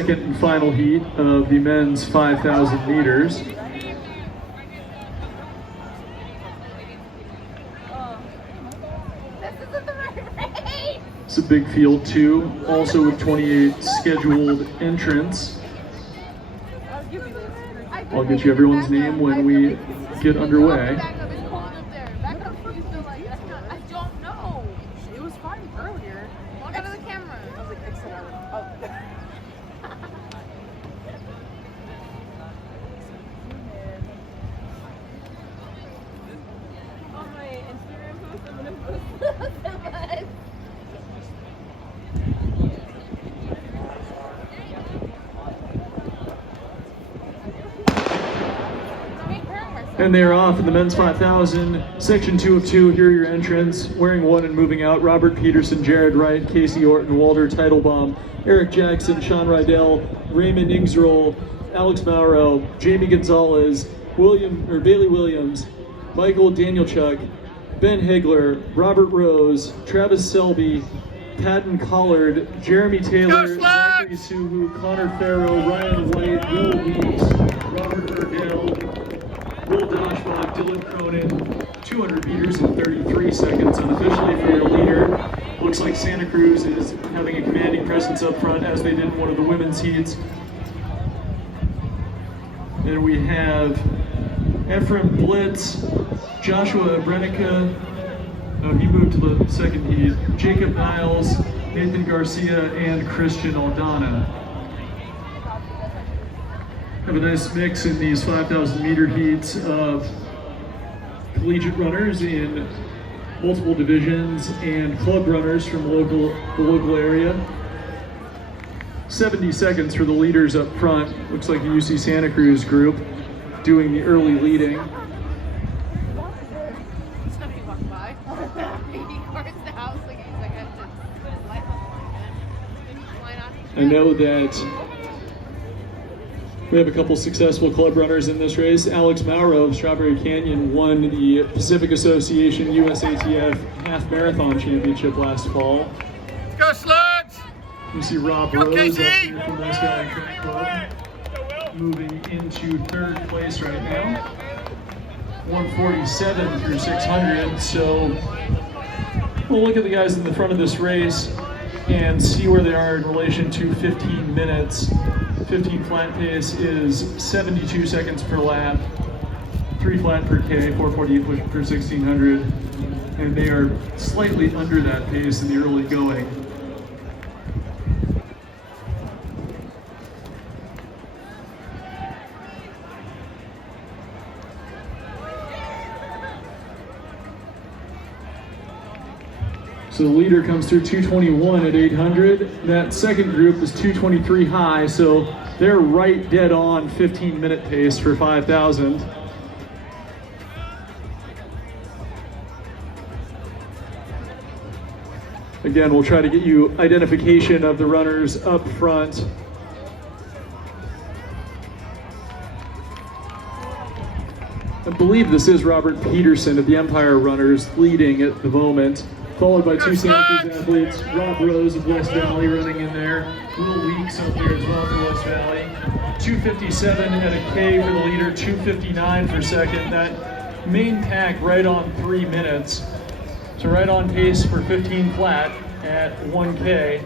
second and final heat of the men's 5,000 meters. It's a big field too, also with 28 scheduled entrants. I'll get you everyone's name when we get underway. I don't know. It was fine earlier. Walk out of the camera. I was like, exit out. On my Instagram post, I'm gonna post that. And they are off in the men's 5,000, section 2 of 2. Here are your entrants. Wearing 1 and moving out: Robert Peterson, Jared Wright, Casey Orton, Walter Teitelbaum, Eric Jackson, Sean Rydell, Raymond Ingsroll, Alex Mauro, Jamie Gonzalez, Bailey Williams, Michael Danielchuk, Ben Hegler, Robert Rose, Travis Selby, Patton Collard, Jeremy Taylor, Zachary Suhu, Connor Farrow, Ryan White, Will Weeks, Robert Erdell, Will Doshbach, Dylan Cronin, 200 meters in 33 seconds unofficially for your leader. Looks like Santa Cruz is having a commanding presence up front, as they did in one of the women's heats. And we have Ephraim Blitz, Joshua Brenica, he moved to the second heat, Jacob Niles, Nathan Garcia, and Christian Aldana. Have a nice mix in these 5,000 meter heats of collegiate runners in multiple divisions and club runners from the local area. 70 seconds for the leaders up front. Looks like the UC Santa Cruz group doing the early leading. I know that we have a couple successful club runners in this race. Alex Mauro of Strawberry Canyon won the Pacific Association USATF Half Marathon Championship last fall. Go Slugs! You see Rob Rose up here from West Valley Track Club, moving into third place right now. 147 through 600, so we'll look at the guys in the front of this race and see where they are in relation to 15 minutes. 15 flat pace is 72 seconds per lap, 3 flat per K, 448 push per 1600, and they are slightly under that pace in the early going. So the leader comes through 221 at 800. That second group is 223 high, so they're right dead on 15-minute pace for 5,000. Again, we'll try to get you identification of the runners up front. I believe this is Robert Peterson of the Empire Runners leading at the moment, followed by 2 Santa Cruz athletes, Rob Rose of West Valley running in there, Will Weeks up there as well for West Valley. 257 at a K for the leader, 259 for second. That main pack right on 3 minutes. So right on pace for 15 flat at 1K.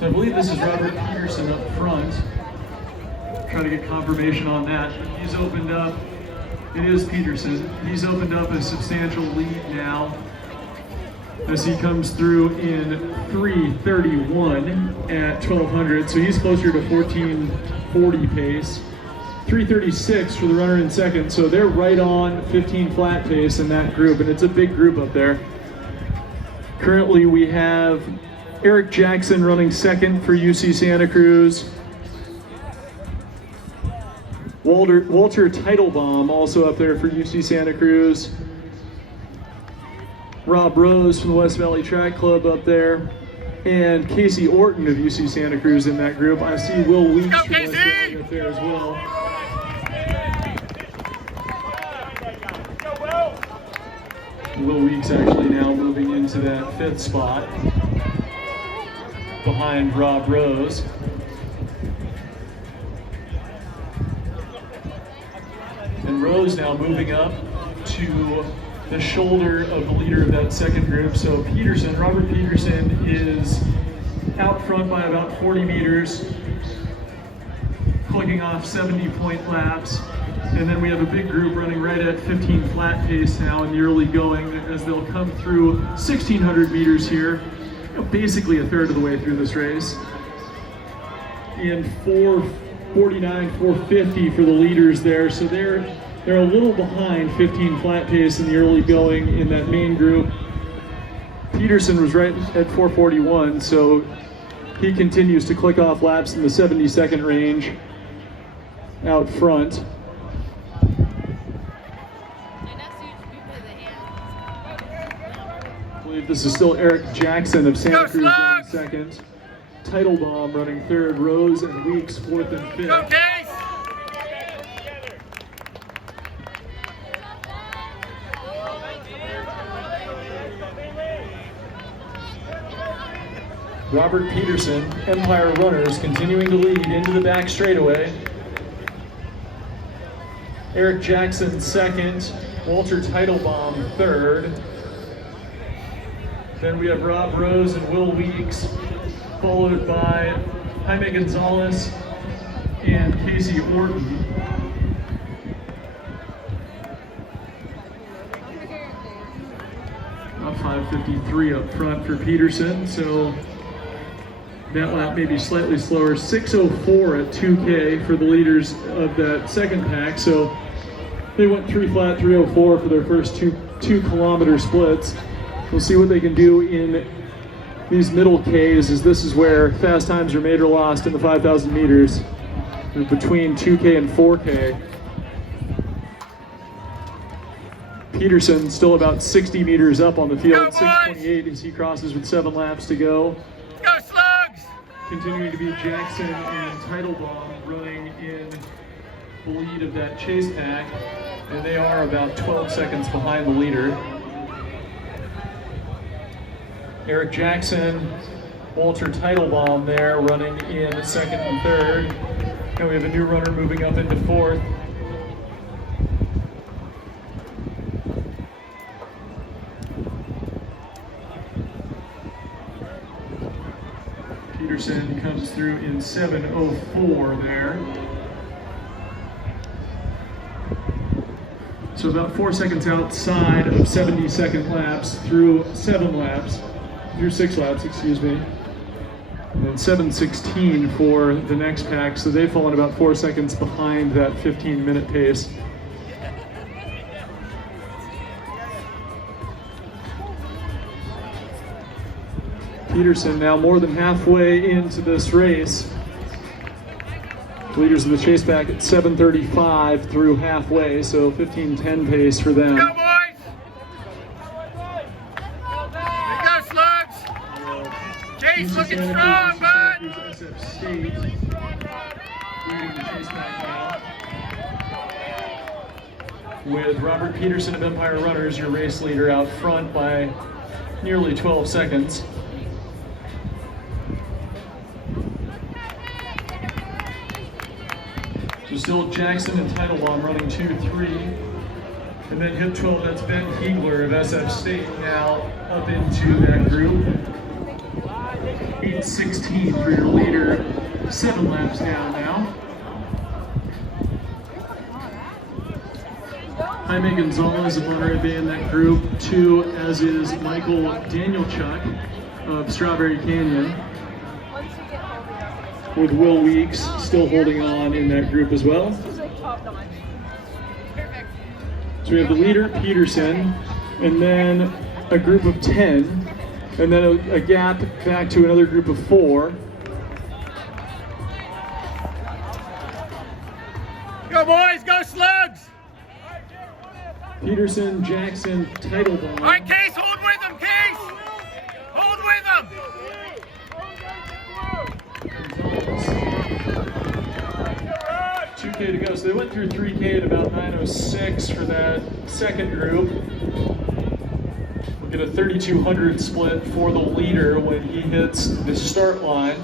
So I believe this is Robert Peterson up front. Try to get confirmation on that. He's opened up, it is Peterson. He's opened up a substantial lead now as he comes through in 3:31 at 1200. So he's closer to 1440 pace. 3:36 for the runner in second. So they're right on 15 flat pace in that group, and it's a big group up there. Currently we have Eric Jackson running second for UC Santa Cruz. Walter Teitelbaum also up there for UC Santa Cruz. Rob Rose from the West Valley Track Club up there. And Casey Orton of UC Santa Cruz in that group. I see Will Weeks from West Valley up there as well. Will Weeks actually now moving into that fifth spot behind Rob Rose. And Rose now moving up to the shoulder of the leader of that second group. So Peterson, Robert Peterson is out front by about 40 meters, clicking off 70-point laps. And then we have a big group running right at 15 flat pace now in the early going as they'll come through 1,600 meters here, basically a third of the way through this race. And 4:49, 4:50 for the leaders there. So they're a little behind 15 flat pace in the early going in that main group. Peterson was right at 4:41, so he continues to click off laps in the 70-second range out front. I believe this is still Eric Jackson of Santa Cruz running second. Title Bomb running third. Rose and Weeks fourth and fifth. Go, Case! Robert Peterson, Empire Runners, continuing to lead into the back straightaway. Eric Jackson second. Walter Teitelbaum third. Then we have Rob Rose and Will Weeks, followed by Jaime Gonzalez and Casey Orton. About 5:53 up front for Peterson, so that lap may be slightly slower. 6:04 at 2K for the leaders of that second pack, so they went 3 flat, 3:04 for their first two kilometer splits. We'll see what they can do in these middle Ks, as this is where fast times are made or lost in the 5,000 meters. They're between 2K and 4K. Peterson still about 60 meters up on the field, 6:28 as he crosses with 7 laps to go. Go, Slugs! Continuing to be Jackson and Teitelbaum running in the lead of that chase pack, and they are about 12 seconds behind the leader. Eric Jackson, Walter Teitelbaum there running in second and third. And we have a new runner moving up into fourth. Peterson comes through in 7:04 there. So about 4 seconds outside of 70-second laps through 6 laps, excuse me. And 7:16 for the next pack, so they've fallen about 4 seconds behind that 15-minute pace. Peterson now more than halfway into this race. Leaders in the chase pack at 7:35 through halfway, so 15:10 pace for them. Go, boys! There you go, Slugs! Chase looking strong, bud! SF State leading the chase pack now. With Robert Peterson of Empire Runners, your race leader, out front by nearly 12 seconds. So still Jackson and Teitelbaum running 2-3. And then hip 12, that's Ben Hiegler of SF State now up into that group. 8:16 for your leader, 7 laps down now. Jaime Gonzalez of Monterey in that group, 2, as is Michael Danielchuk of Strawberry Canyon, with Will Weeks still holding on in that group as well. So we have the leader, Peterson, and then a group of 10, and then a gap back to another group of 4. Go, boys! Go, Slugs! Peterson, Jackson, Teitelbaum. All right, Case, hold with them, Case! Hold with them! 2K to go. So they went through 3K at about 9:06 for that second group. Get a 3,200 split for the leader when he hits the start line.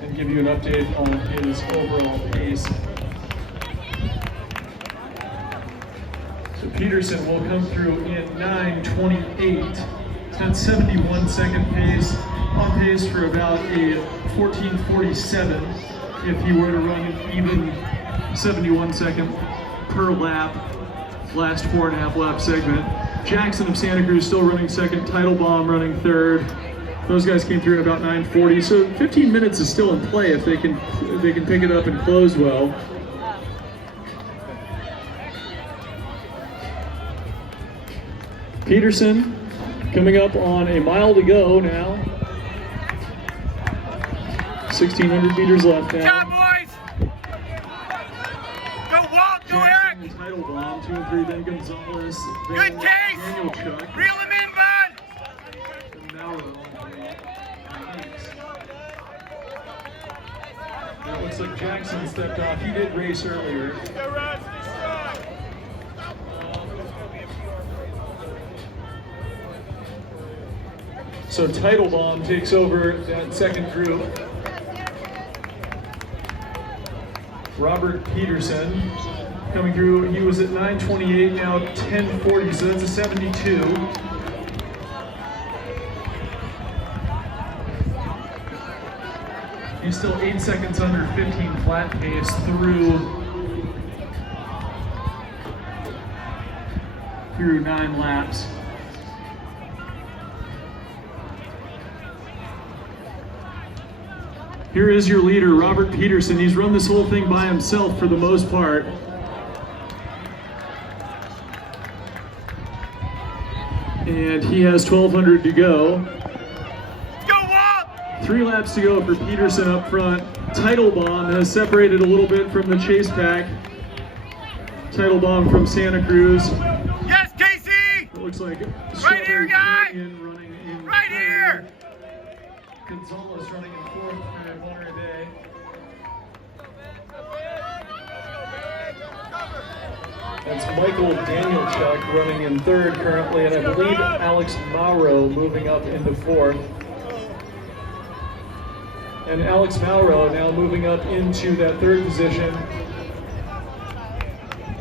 And give you an update on his overall pace. So Peterson will come through in 9:28. 10:71 second pace, on pace for about a 14:47 if he were to run an even 71 second per lap, last 4.5 lap segment. Jackson of Santa Cruz still running second, Title Bomb running third. Those guys came through at about 9:40, so 15 minutes is still in play if they can pick it up and close well. Peterson coming up on a mile to go now. 1,600 meters left now. Good job, boys! Go Walt, go Eric! Title Bomb, 2 and 3, then Gonzalez. Then Good case! Daniel Chuck. Reel him in, bud! And Mauro. It looks like Jackson stepped off. He did race earlier. So Title Bomb takes over that second group. Robert Peterson coming through. He was at 9:28, now 10:40, so that's a 72. He's still 8 seconds under 15 flat pace through 9 laps. Here is your leader, Robert Peterson. He's run this whole thing by himself for the most part. And he has 1,200 to go. Go Walt! 3 laps to go for Peterson up front. Title Bomb has separated a little bit from the chase pack. Title Bomb from Santa Cruz. Yes, Casey! It looks like Right here, guy! running in Right here! Gonzalez running in 4th for Monterey. That's Michael Danielchuk running in 3rd currently, and I believe Alex Mauro moving up into 4th. And Alex Mauro now moving up into that 3rd position.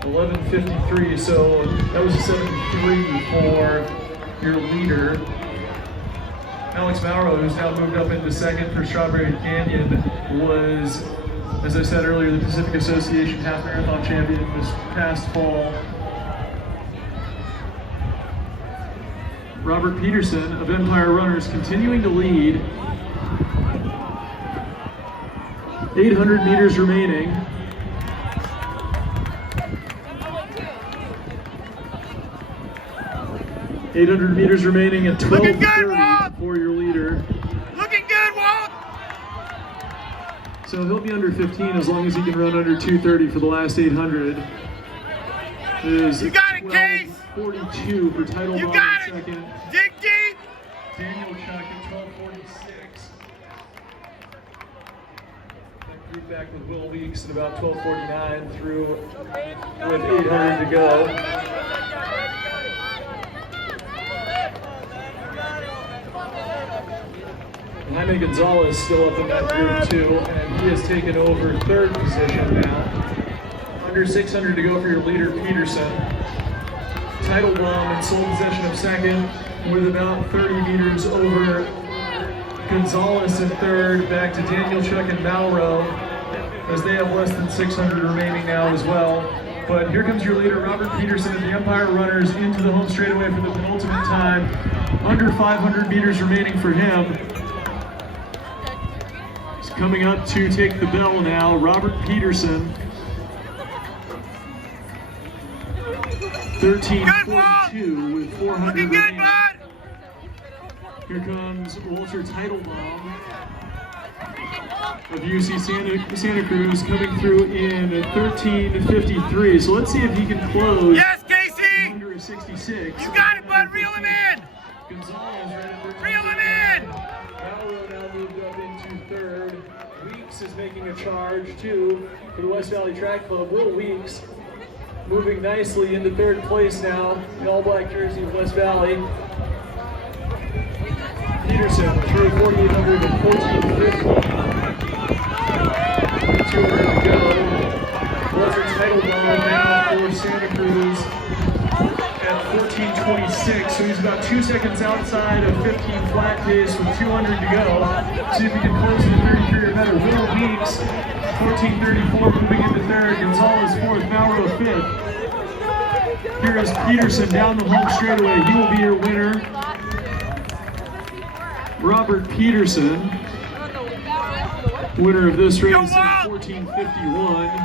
11:53, so that was a 73 for your leader. Alex Mauro, who's now moved up into 2nd for Strawberry Canyon, was, as I said earlier, the Pacific Association Half Marathon champion this past fall. Robert Peterson of Empire Runners continuing to lead. 800 meters remaining. .800 meters remaining at 12:30 for your leader. Looking good, Walt! So he'll be under 15 as long as he can run under 2:30 for the last 800. Is You got it, Case! 42 for Title You Bomb got in it! 2nd. Dig deep! Daniel Chuck at 12:46. That group back with Will Weeks at about 12:49 through with 800 to go. Jaime Gonzalez still up in that group too, and he has taken over 3rd position now. Under 600 to go for your leader, Peterson. Title Bomb in sole possession of 2nd with about 30 meters over Gonzalez in 3rd, back to Danielchuk and Mauro as they have less than 600 remaining now as well. But here comes your leader, Robert Peterson of the Empire Runners into the home straightaway for the penultimate time. Under 500 meters remaining for him. Coming up to take the bell now, Robert Peterson. 13:42 with 400 Looking good, remaining. bud! Here comes Walter Title Bomb of UC Santa Cruz coming through in 13:53. So let's see if he can close Yes, Casey! under a 66. You got it, bud! Reel him in! Gonzalez right at Reel him in! Mauro now moved up into 3rd. Weeks is making a charge too for the West Valley Track Club. Will Weeks moving nicely into third place now, the all-black jersey of West Valley. Peterson through 4,800 and 14.50. 200 to go. Blizzard title bomb now for Santa Cruz at 14.26. So he's about 2 seconds outside of 15 flat pace with 200 to go. See if he can close in 33 or better. Will Weeks, 14.34 moving into third. Gonzalez fourth, Mauro fifth. Here is Peterson down the home straightaway. He will be your winner. Robert Peterson, winner of this race at 14.51.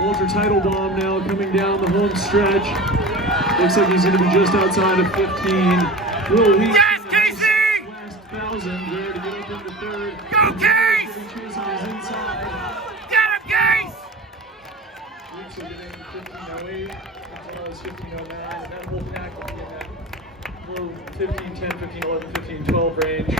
Walter Teitelbaum now coming down the home stretch. Looks like he's going to be just outside of 15. Will Weeks, Yes, Casey! last 1,000, there to get up into third. Go, Case! Chasing his inside. Get him, Case! Weeks will get in 15.08, Gonzalez 15.09, and that whole pack will be in that low 15.10, 15.11, 15.12 range.